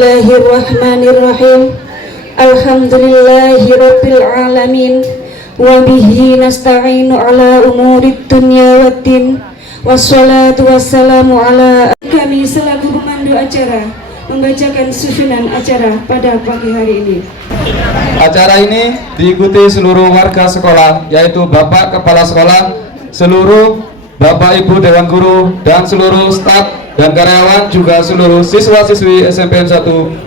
Bismillahirrahmanirrahim. Alhamdulillahirabbil alamin. Wa bihi nasta'inu ala umurid dunya waddin. Wassalatu wassalamu ala kami selaku pemandu acara membacakan susunan acara pada pagi hari ini. Acara ini diikuti seluruh warga sekolah, yaitu Bapak Kepala Sekolah, seluruh Bapak Ibu Dewan Guru, dan seluruh staf dan karyawan, juga seluruh siswa-siswi SMP 1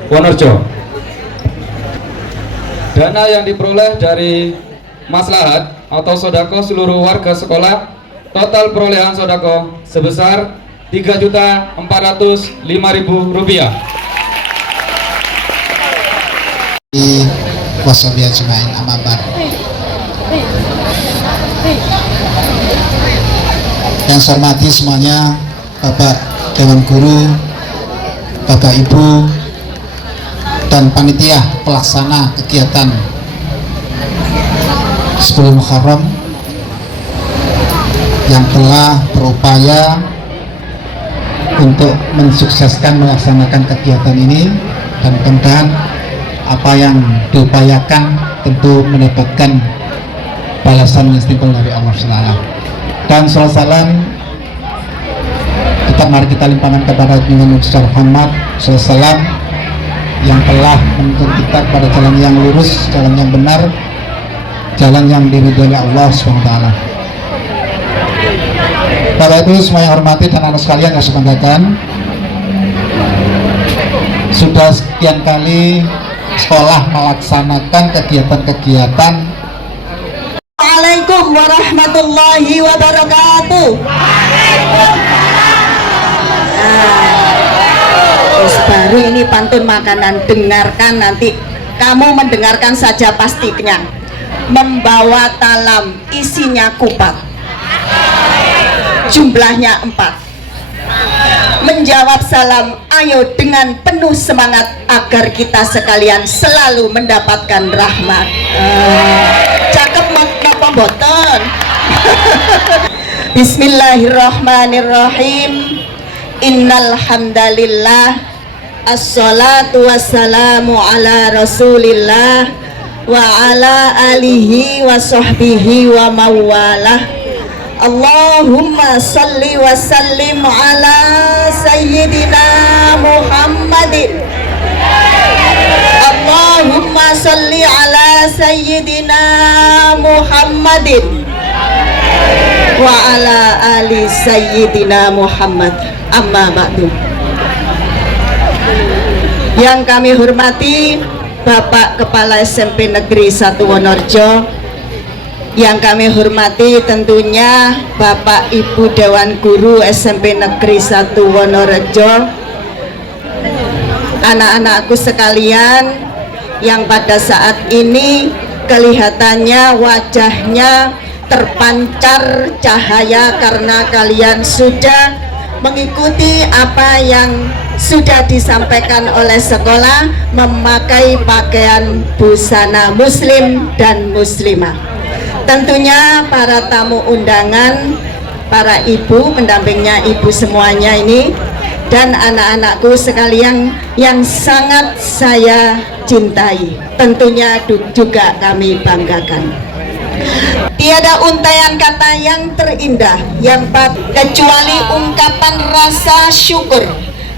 Wonorejo. Dana yang diperoleh dari maslahat atau sodako seluruh warga sekolah, total perolehan sodako sebesar Rp3.405.000. Wasobiya Jumain Amabar. Yang saya hormati semuanya, Bapak Dewan Guru, Bapak Ibu, dan panitia pelaksana kegiatan 10 Muharram yang telah berupaya untuk mensukseskan melaksanakan kegiatan ini, dan mudah-mudahan apa yang diupayakan tentu mendapatkan balasan yang istiqomah dari Allah SWT. Dan salam kita mari kita limpahkan kepada junjungan Muhammad SAW yang telah menuntun kita pada jalan yang lurus, jalan yang benar, jalan yang diridhoi oleh Allah SWT. Bapak Ibu semua yang hormati dan anak sekalian yang saya banggakan, sudah sekian kali sekolah melaksanakan kegiatan-kegiatan. Assalamualaikum warahmatullahi wabarakatuh. Baru ini pantun makanan, dengarkan nanti. Kamu mendengarkan saja pasti kenyang. Membawa talam, isinya kupat, jumlahnya 4. Menjawab salam, ayo dengan penuh semangat agar kita sekalian selalu mendapatkan rahmat. Cakep napa mboten? Bismillahirrahmanirrahim. Innal hamdalillah, assalatu wassalamu ala rasulillah wa ala alihi wa sahbihi wa mawalah. Allahumma salli wa sallim ala sayyidina Muhammadin. Allahumma salli ala sayyidina Muhammadin wa ala ali sayyidina Muhammad. Amma ba'du. Yang kami hormati Bapak Kepala SMP Negeri 1 Wonorejo, yang kami hormati tentunya Bapak Ibu Dewan Guru SMP Negeri 1 Wonorejo, anak-anakku sekalian yang pada saat ini kelihatannya wajahnya terpancar cahaya karena kalian sudah mengikuti apa yang sudah disampaikan oleh sekolah, memakai pakaian busana muslim dan muslimah. Tentunya para tamu undangan, para ibu, pendampingnya ibu semuanya ini, dan anak-anakku sekalian yang sangat saya cintai, tentunya juga kami banggakan. Tiada untaian kata yang terindah yang kecuali ungkapan rasa syukur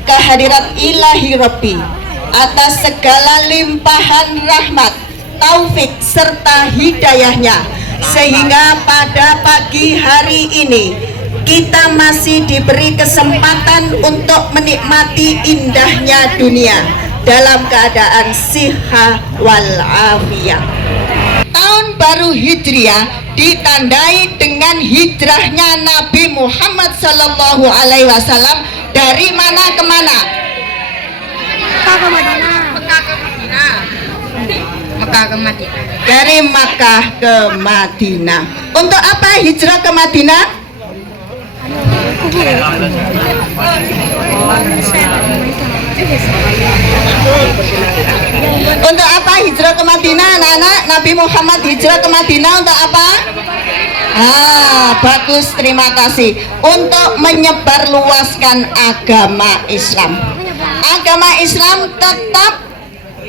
kehadirat ilahi Rabbi atas segala limpahan rahmat, taufik serta hidayahnya, sehingga pada pagi hari ini kita masih diberi kesempatan untuk menikmati indahnya dunia dalam keadaan siha wal afiyah. Tahun baru Hijriah ditandai dengan hijrahnya Nabi Muhammad Sallallahu Alaihi Wasallam dari mana ke mana? Mekah ke Madinah. Mekah ke Madinah. Dari Makkah ke Madinah. Untuk apa hijrah ke Madinah? Untuk apa hijrah ke Madinah, anak-anak? Nabi Muhammad hijrah ke Madinah untuk apa? Bagus, terima kasih. Untuk menyebarluaskan agama Islam. agama Islam tetap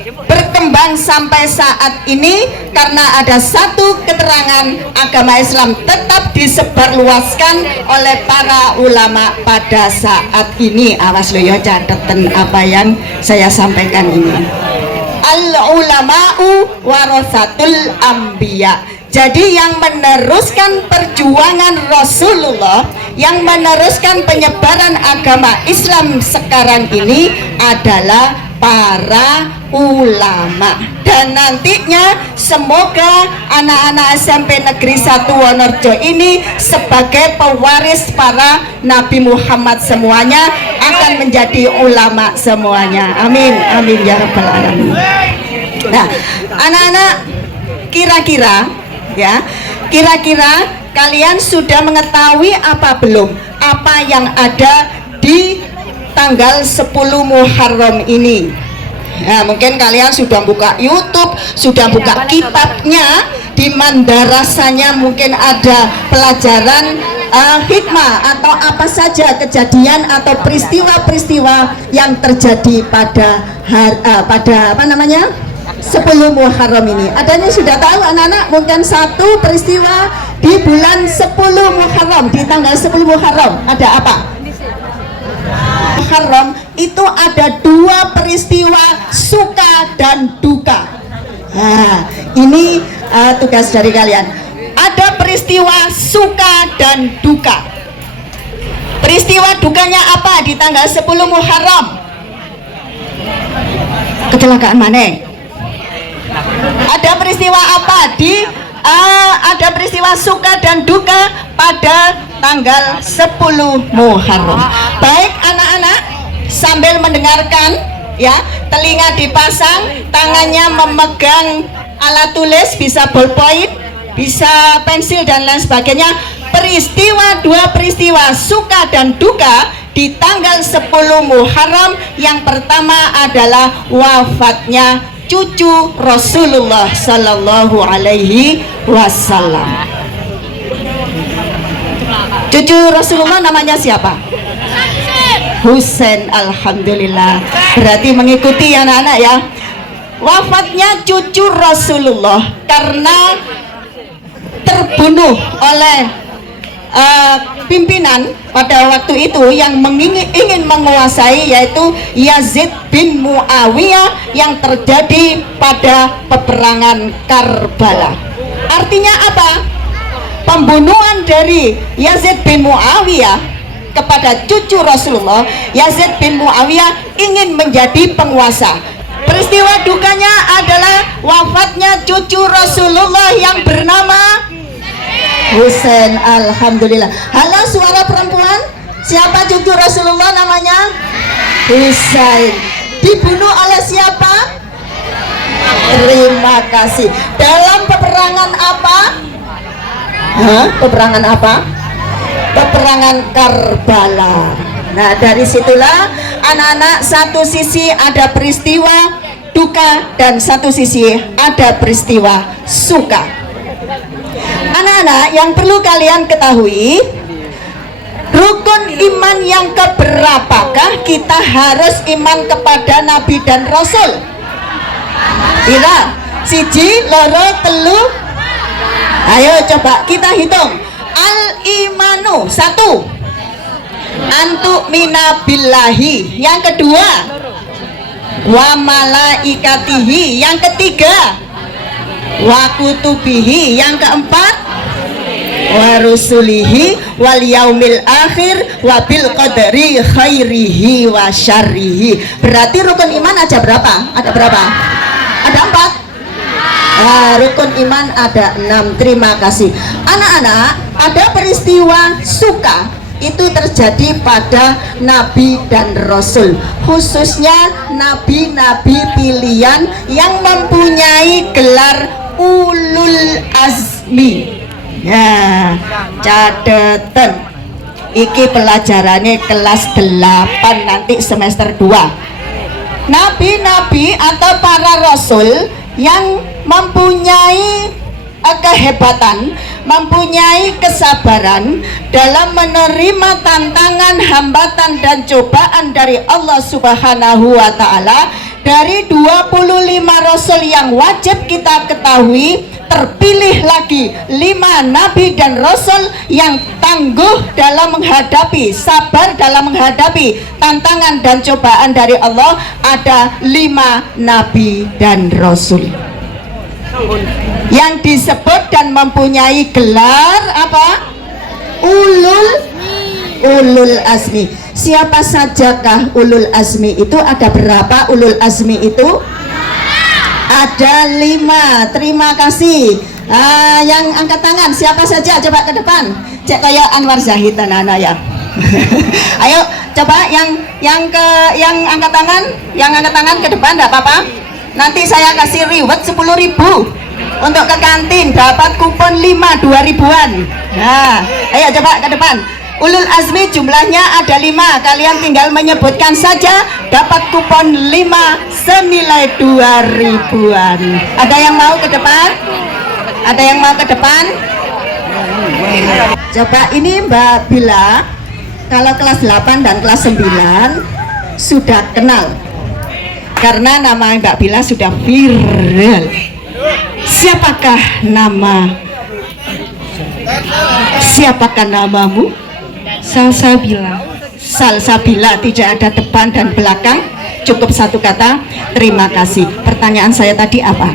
berkembang sampai saat ini karena ada satu keterangan agama Islam tetap disebarluaskan oleh para ulama pada saat ini. Awas lo ya, catatan apa yang saya sampaikan ini. Al ulama'u warasatul anbiya. Jadi yang meneruskan perjuangan Rasulullah, yang meneruskan penyebaran agama Islam sekarang ini adalah para ulama. Dan nantinya semoga anak-anak SMP Negeri 1 Wonorejo ini sebagai pewaris para Nabi Muhammad semuanya akan menjadi ulama semuanya. Amin, amin ya rabbal alamin. Nah, anak-anak, kira-kira kalian sudah mengetahui apa belum apa yang ada di tanggal 10 Muharram ini? Nah, mungkin kalian sudah buka YouTube, sudah buka kitabnya, di madrasahnya mungkin ada pelajaran hikmah atau apa saja kejadian atau peristiwa-peristiwa yang terjadi pada pada 10 Muharram ini. Adanya sudah tahu anak-anak? Mungkin satu peristiwa di bulan 10 Muharram, di tanggal 10 Muharram ada apa? Muharram itu ada dua peristiwa suka dan duka. Nah, ini tugas dari kalian. Ada peristiwa suka dan duka. Peristiwa dukanya apa di tanggal 10 Muharram? Kecelakaan mana? Ada peristiwa apa ada peristiwa suka dan duka pada tanggal 10 Muharram. Baik anak-anak, sambil mendengarkan ya, telinga dipasang, tangannya memegang alat tulis, bisa ballpoint, bisa pensil dan lain sebagainya. Dua peristiwa suka dan duka di tanggal 10 Muharram. Yang pertama adalah wafatnya cucu Rasulullah Sallallahu Alaihi Wasallam. Cucu Rasulullah namanya siapa? Husain. Alhamdulillah, berarti mengikuti anak-anak ya. Wafatnya cucu Rasulullah karena terbunuh oleh pimpinan pada waktu itu yang ingin menguasai, yaitu Yazid bin Muawiyah, yang terjadi pada peperangan Karbala. Artinya apa? Pembunuhan dari Yazid bin Muawiyah kepada cucu Rasulullah. Yazid bin Muawiyah ingin menjadi penguasa. Peristiwa dukanya adalah wafatnya cucu Rasulullah yang bernama Husain. Alhamdulillah. Halo, suara perempuan, siapa cucu Rasulullah namanya? Husain. Dibunuh oleh siapa? Terima kasih. Dalam peperangan apa? Peperangan apa? Peperangan Karbala. Nah, dari situlah anak-anak, satu sisi ada peristiwa duka dan satu sisi ada peristiwa suka. Anak-anak, yang perlu kalian ketahui, rukun iman yang keberapakah kita harus iman kepada Nabi dan Rasul? Bila siji, loro, telu. Ayo coba kita hitung. Al-imanu, satu, antuk minabillahi. Yang kedua, wa malaikatihi. Yang ketiga, wa kutubihi. Yang keempat, wa rusulihi wal yaumil akhir wa bil qadari khairihi wa syarrihi. Berarti rukun iman ada berapa? Ada berapa? Ada 4. Rukun iman ada 6. Terima kasih. Anak-anak, ada peristiwa suka itu terjadi pada Nabi dan Rasul, khususnya nabi-nabi pilihan yang mempunyai gelar ulul azmi. Ya, catatan. Iki pelajarannya kelas 8 nanti semester 2. Nabi-nabi atau para rasul yang mempunyai kehebatan, mempunyai kesabaran dalam menerima tantangan, hambatan dan cobaan dari Allah Subhanahu wa taala. Dari 25 rasul yang wajib kita ketahui, terpilih lagi 5 nabi dan rasul yang tangguh dalam menghadapi, sabar dalam menghadapi tantangan dan cobaan dari Allah. Ada 5 nabi dan rasul yang disebut dan mempunyai gelar apa? Ulul azmi. Siapa sajakah ulul azmi itu? Ada berapa ulul azmi itu? Ada 5. Terima kasih. Yang angkat tangan siapa saja? Coba ke depan. Cek kayak Anwar Zahid anak-anak ya. Ayo coba yang angkat tangan, ke depan enggak apa-apa. Nanti saya kasih reward 10.000 untuk ke kantin, dapat kupon 5 2.000-an. Nah, ayo coba ke depan. Ulul azmi jumlahnya ada 5. Kalian tinggal menyebutkan saja, dapat kupon 5 senilai 2.000-an. Ada yang mau ke depan? Ada yang mau ke depan? Coba ini Mbak Bila, kalau kelas 8 dan kelas 9 sudah kenal, karena nama Mbak Bila sudah viral. Siapakah namamu? Salsabila. Salsabila, tidak ada depan dan belakang, cukup satu kata. Terima kasih. Pertanyaan saya tadi apa?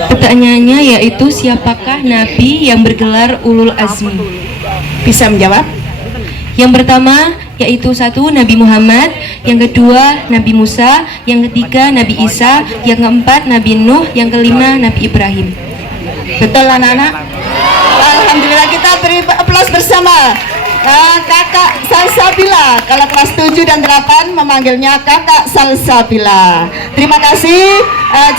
Pertanyaannya yaitu siapakah nabi yang bergelar ulul azmi? Bisa menjawab? Yang pertama yaitu 1 Nabi Muhammad, yang kedua Nabi Musa, yang ketiga Nabi Isa, yang keempat Nabi Nuh, yang kelima Nabi Ibrahim. Betul anak-anak? Alhamdulillah, kita beri aplaus bersama. Kakak Salsabila, kalau kelas 7 dan 8 memanggilnya Kakak Salsabila. Terima kasih,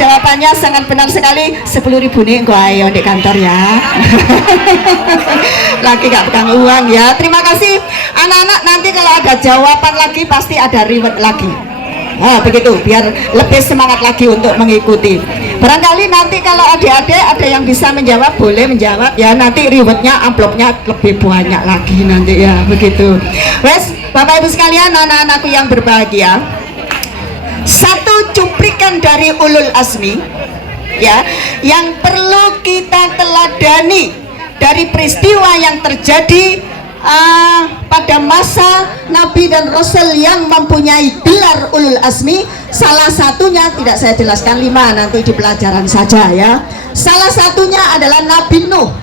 jawabannya sangat benar sekali. 10.000 nih gua ayo di kantor ya. Lagi gak pegang uang ya. Terima kasih anak-anak, nanti kalau ada jawaban lagi pasti ada reward lagi. Nah, begitu biar lebih semangat lagi untuk mengikuti. Barangkali nanti kalau adik-adik ada yang bisa menjawab, boleh menjawab ya. Nanti rewardnya, amplopnya lebih banyak lagi nanti ya, begitu. Wes, Bapak Ibu sekalian, anak-anakku yang berbahagia, satu cuplikan dari ulul azmi ya, yang perlu kita teladani dari peristiwa yang terjadi pada masa Nabi dan Rasul yang mempunyai gelar ulul azmi. Salah satunya tidak saya jelaskan 5, nanti di pelajaran saja ya. Salah satunya adalah Nabi Nuh.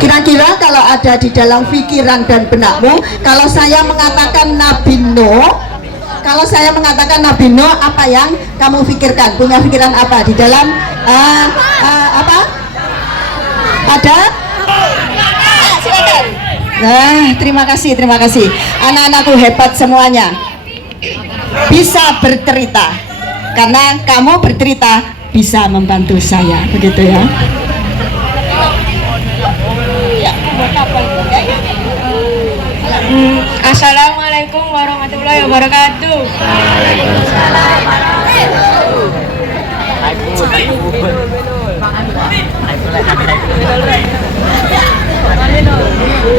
Kira-kira kalau ada di dalam pikiran dan benakmu, kalau saya mengatakan Nabi Nuh, apa yang kamu pikirkan? Punya pikiran apa di dalam apa? Ada? Silakan. Nah, terima kasih. Anak-anakku hebat semuanya. Bisa bercerita. Karena kamu bercerita bisa membantu saya, begitu ya. Assalamualaikum warahmatullahi wabarakatuh.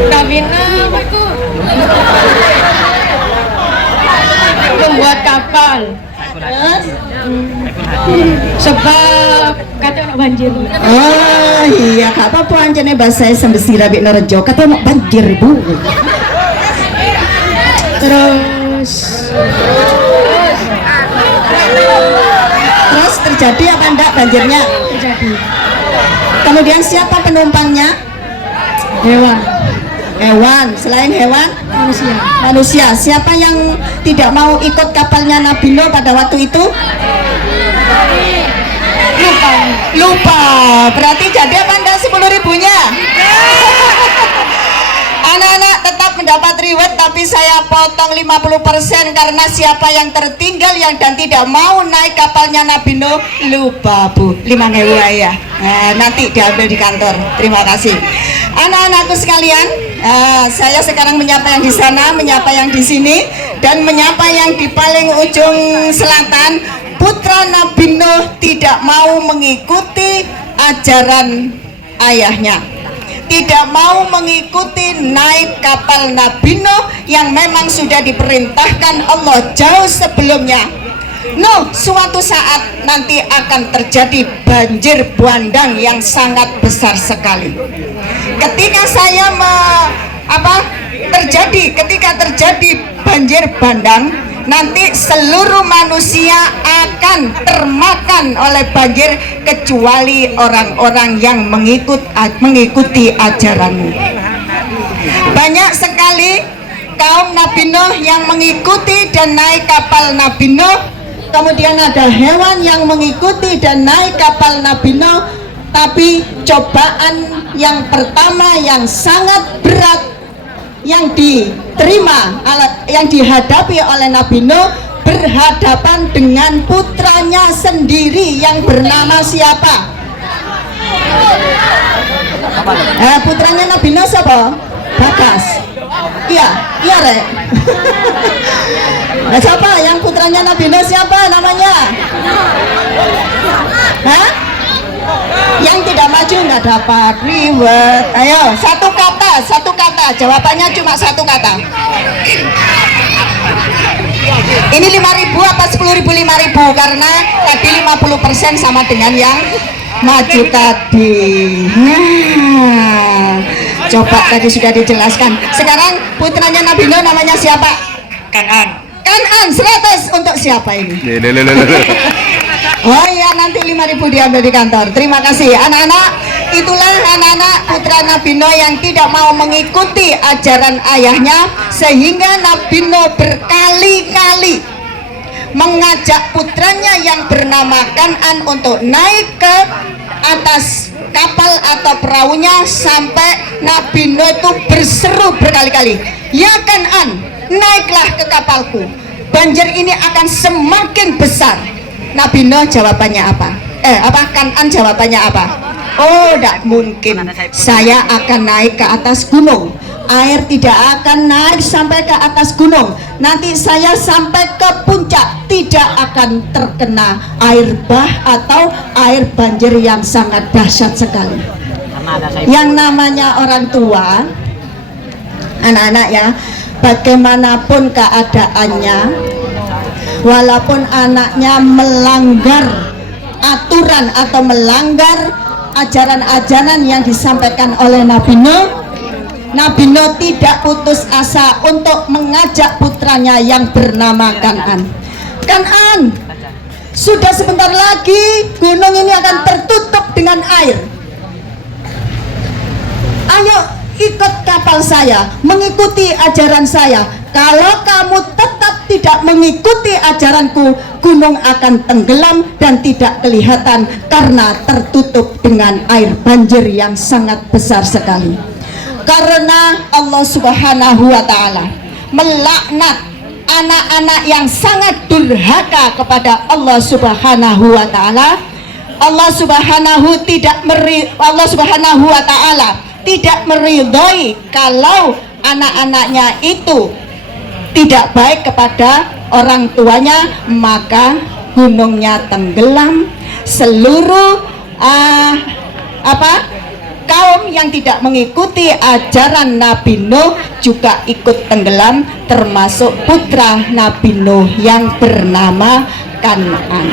Kabina aku membuat kapal. Sebab kata nak banjir. Oh iya, kak apa anjane bahasa sembesi Rabi Nerejo kata nak banjir Bu. Terus terjadi apa enggak banjirnya? Terjadi. Kemudian siapa penumpangnya? Hewan. Selain hewan, manusia. Siapa yang tidak mau ikut kapalnya Nabi Nuh pada waktu itu? Lupa. Berarti jadi apa enggak 10.000-nya? Anak-anak tetap mendapat reward, tapi saya potong 50% karena siapa yang tertinggal dan tidak mau naik kapalnya Nabi Nuh, lupa Bu, 5.000 ya. Nanti diambil di kantor. Terima kasih. Anak-anakku sekalian, saya sekarang menyapa yang di sana, menyapa yang di sini, dan menyapa yang di paling ujung selatan. Putra Nabi Nuh tidak mau mengikuti ajaran ayahnya, tidak mau mengikuti naik kapal Nabi Nuh yang memang sudah diperintahkan Allah jauh sebelumnya. Suatu saat nanti akan terjadi banjir bandang yang sangat besar sekali. Ketika terjadi banjir bandang, nanti seluruh manusia akan termakan oleh banjir kecuali orang-orang yang mengikuti ajaranmu. Banyak sekali kaum Nabi Nuh yang mengikuti dan naik kapal Nabi Nuh. Kemudian ada hewan yang mengikuti dan naik kapal Nabi Nuh. Tapi cobaan yang pertama yang sangat berat yang dihadapi oleh Nabi Nuh berhadapan dengan putranya sendiri yang bernama siapa? Putranya Nabi Nuh siapa? Bagas. Iya Rek. Nah, siapa yang putranya Nabi Nuh, siapa namanya? Yang tidak maju nggak dapat reward. Ayo, satu kata, jawabannya cuma satu kata. Ini 5.000 apa 10.000? 5.000 karena tadi 50% sama dengan yang maju tadi. Coba tadi sudah dijelaskan. Sekarang putranya Nabi Nuh namanya siapa? Kan'an 100 untuk siapa ini? Oh iya, nanti 5.000 diambil di kantor. Terima kasih anak-anak. Itulah anak-anak putra Nabi Nuh yang tidak mau mengikuti ajaran ayahnya, sehingga Nabi Nuh berkali-kali mengajak putranya yang bernama Kan'an untuk naik ke atas kapal atau perahunya, sampai Nabi Nuh itu berseru berkali-kali, "Ya Kan'an, naiklah ke kapalku, banjir ini akan semakin besar." Nabi Nuh jawabannya apa? Kan'an jawabannya apa? Oh, tidak mungkin, saya akan naik ke atas gunung. Air tidak akan naik sampai ke atas gunung. Nanti saya sampai ke puncak, tidak akan terkena air bah atau air banjir yang sangat dahsyat sekali. Yang namanya orang tua, anak-anak ya, bagaimanapun keadaannya, walaupun anaknya melanggar aturan atau melanggar ajaran-ajaran yang disampaikan oleh Nabi Nuh, Nabi Nuh tidak putus asa untuk mengajak putranya yang bernama Kan'an. Kan'an, sudah sebentar lagi gunung ini akan tertutup dengan air. Ayo ikut kapal saya, mengikuti ajaran saya. Kalau kamu tetap tidak mengikuti ajaranku, gunung akan tenggelam dan tidak kelihatan karena tertutup dengan air banjir yang sangat besar sekali. Karena Allah Subhanahu wa ta'ala melaknat anak-anak yang sangat durhaka kepada Allah Subhanahu wa ta'ala. Allah Subhanahu wa ta'ala tidak meridhoi kalau anak-anaknya itu tidak baik kepada orang tuanya, maka gunungnya tenggelam. Seluruh kaum yang tidak mengikuti ajaran Nabi Nuh juga ikut tenggelam, termasuk putra Nabi Nuh yang bernama Kan'an.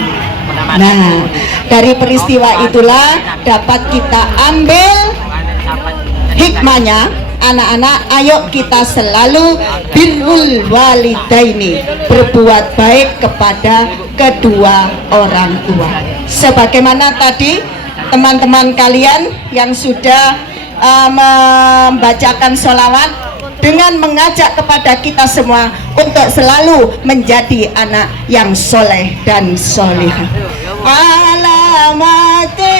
Nah, dari peristiwa itulah dapat kita ambil hikmahnya. Anak-anak, ayo kita selalu birrul walidaini, berbuat baik kepada kedua orang tua. Sebagaimana tadi teman-teman kalian yang sudah membacakan sholawat dengan mengajak kepada kita semua untuk selalu menjadi anak yang soleh dan solihah. Alamati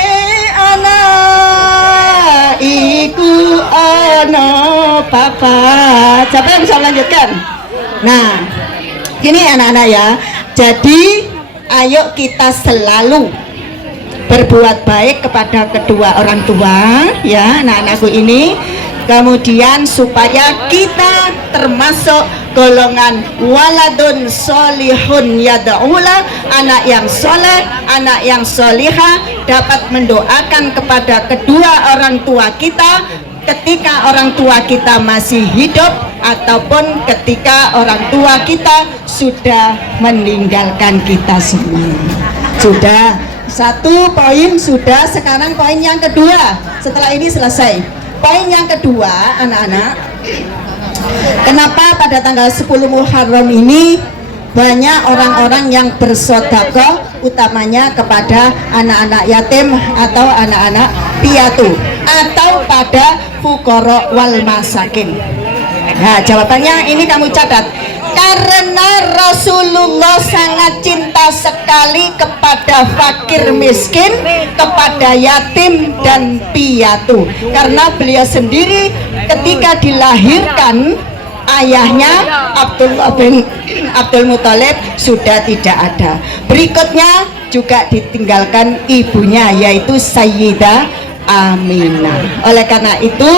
anak iku anak papa. Siapa yang bisa melanjutkan? Nah, gini anak-anak ya. Jadi ayo kita selalu berbuat baik kepada kedua orang tua ya, anak-anakku ini. Kemudian supaya kita termasuk golongan waladun solihun yad'ula, anak yang soleh, anak yang solihah, dapat mendoakan kepada kedua orang tua kita ketika orang tua kita masih hidup ataupun ketika orang tua kita sudah meninggalkan kita semua. Sudah satu poin, sudah. Sekarang poin yang kedua. Setelah ini selesai. Poin yang kedua, anak-anak, kenapa pada tanggal 10 Muharram ini banyak orang-orang yang bersedekah, utamanya kepada anak-anak yatim atau anak-anak piatu atau pada fuqara wal masakin? Nah, jawabannya ini kamu catat. Karena Rasulullah sangat cinta sekali kepada fakir miskin, kepada yatim dan piatu. Karena beliau sendiri ketika dilahirkan, ayahnya Abdullah bin Abdul Muthalib sudah tidak ada. Berikutnya juga ditinggalkan ibunya, yaitu Sayyidah Aminah. Oleh karena itu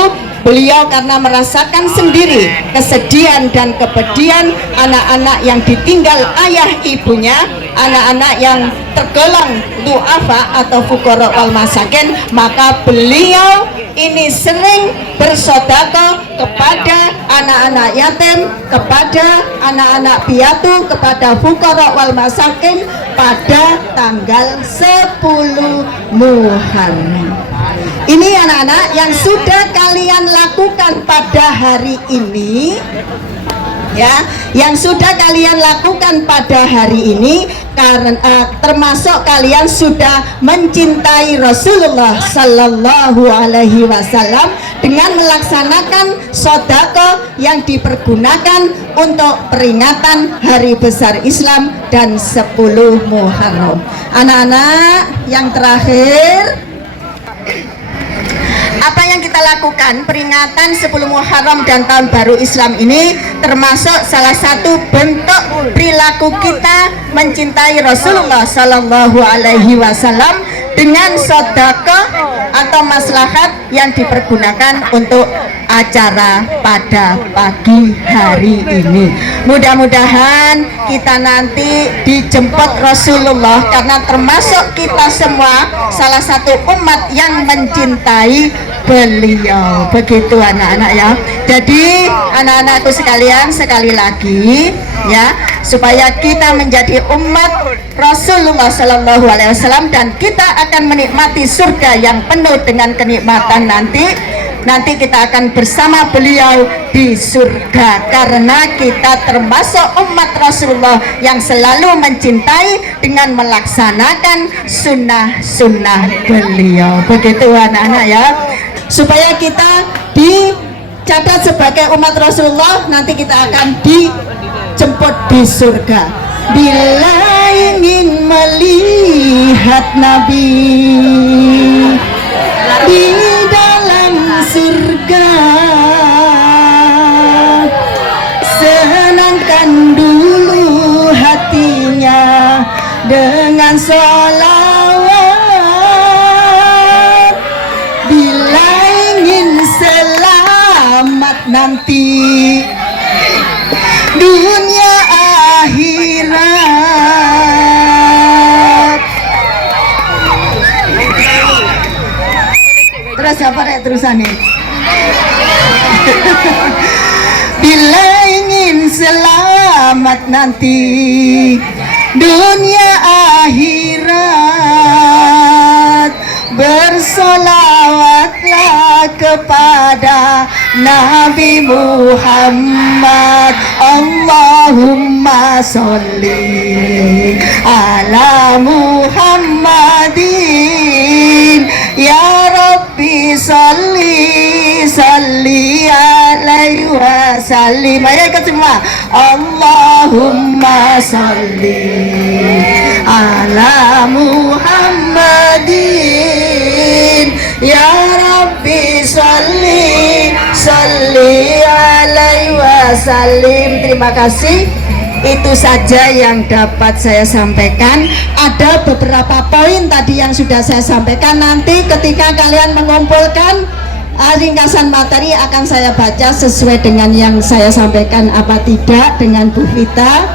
beliau karena merasakan sendiri kesedihan dan kepedihan anak-anak yang ditinggal ayah ibunya, anak-anak yang tergolong du'afa atau fuqara wal masakin, maka beliau ini sering bersedekah kepada anak-anak yatim, kepada anak-anak piatu, kepada fuqara wal masakin pada tanggal 10 Muharram. Ini anak-anak yang sudah kalian lakukan pada hari ini, ya, yang sudah kalian lakukan pada hari ini, karena termasuk kalian sudah mencintai Rasulullah Sallallahu Alaihi Wasallam dengan melaksanakan sedekah yang dipergunakan untuk peringatan Hari Besar Islam dan 10 Muharram. Anak-anak, yang terakhir, apa yang kita lakukan peringatan 10 Muharram dan Tahun Baru Islam ini termasuk salah satu bentuk perilaku kita mencintai Rasulullah Sallallahu Alaihi Wasallam dengan sedekah atau maslahat yang dipergunakan untuk acara pada pagi hari ini. Mudah-mudahan kita nanti dijemput Rasulullah, karena termasuk kita semua salah satu umat yang mencintai beliau. Begitu anak-anak ya. Jadi anak-anakku sekalian, sekali lagi ya, supaya kita menjadi umat Rasulullah Sallallahu Alaihi Wasallam dan kita akan menikmati surga yang penuh dengan kenikmatan nanti kita akan bersama beliau di surga, karena kita termasuk umat Rasulullah yang selalu mencintai dengan melaksanakan sunnah-sunnah beliau. Begitu anak-anak ya, supaya kita dicatat sebagai umat Rasulullah, nanti kita akan dijemput di surga. Bila ingin melihat Nabi di dalam surga, senangkan dulu hatinya dengan sholawat. Bila ingin selamat nanti dunia akhirat. Terus apa rek terusannya? Bila ingin selamat nanti dunia akhirat, bersolawatlah kepada Nabi Muhammad. Allahumma sholli ala Muhammadin, ya Rabbi sholli alaihi wasallim. Ayo ikut semua. Allahumma sholli ala Muhammadin, ya Rabbi sholli alaihi wasallim. Terima kasih. Itu saja yang dapat saya sampaikan. Ada beberapa poin tadi yang sudah saya sampaikan. Nanti ketika kalian mengumpulkan ringkasan materi akan saya baca sesuai dengan yang saya sampaikan apa tidak dengan Bu Vita.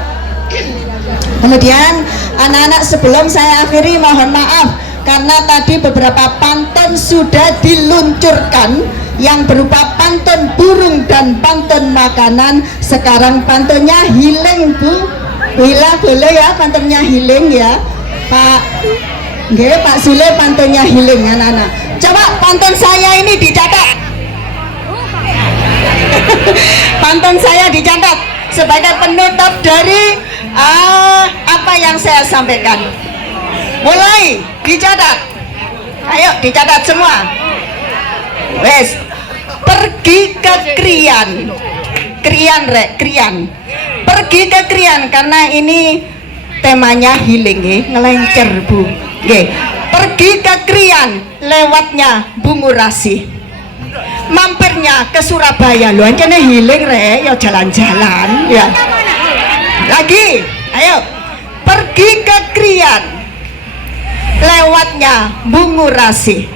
Kemudian anak-anak, sebelum saya akhiri mohon maaf karena tadi beberapa pantun sudah diluncurkan yang berupa pantun burung dan pantun makanan. Sekarang pantunnya healing Bu Wila, boleh ya pantunnya healing ya Pak. Nggih, Pak Sule pantunnya healing anak-anak. Coba pantun saya ini dicatat. Pantun saya dicatat sebagai penutup dari apa yang saya sampaikan. Mulai dicatat. Ayo dicatat semua. Wes, pergi ke Krian. Krian. Pergi ke Krian karena ini temanya healing ngelencer Bu. Nggih. Pergi ke Krian, lewatnya Bungurasi. Mampirnya ke Surabaya. Lho kene healing rek, ya jalan-jalan ya. Lagi, ayo. Pergi ke Krian, lewatnya Bungurasi.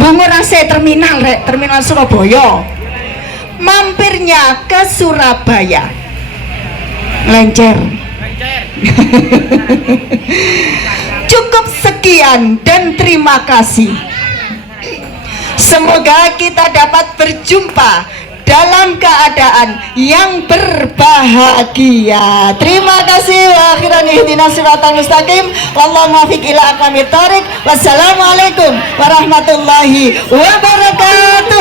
Bungurasi terminal rek, terminal Surabaya. Mampirnya ke Surabaya. Lencer. Cukup sekian dan terima kasih. Semoga kita dapat berjumpa dalam keadaan yang berbahagia. Terima kasih. Wa akhiran ihdinas siratal mustaqim. Wallahu muwaffiq ila aqwamit thoriq. Wassalamualaikum warahmatullahi wabarakatuh.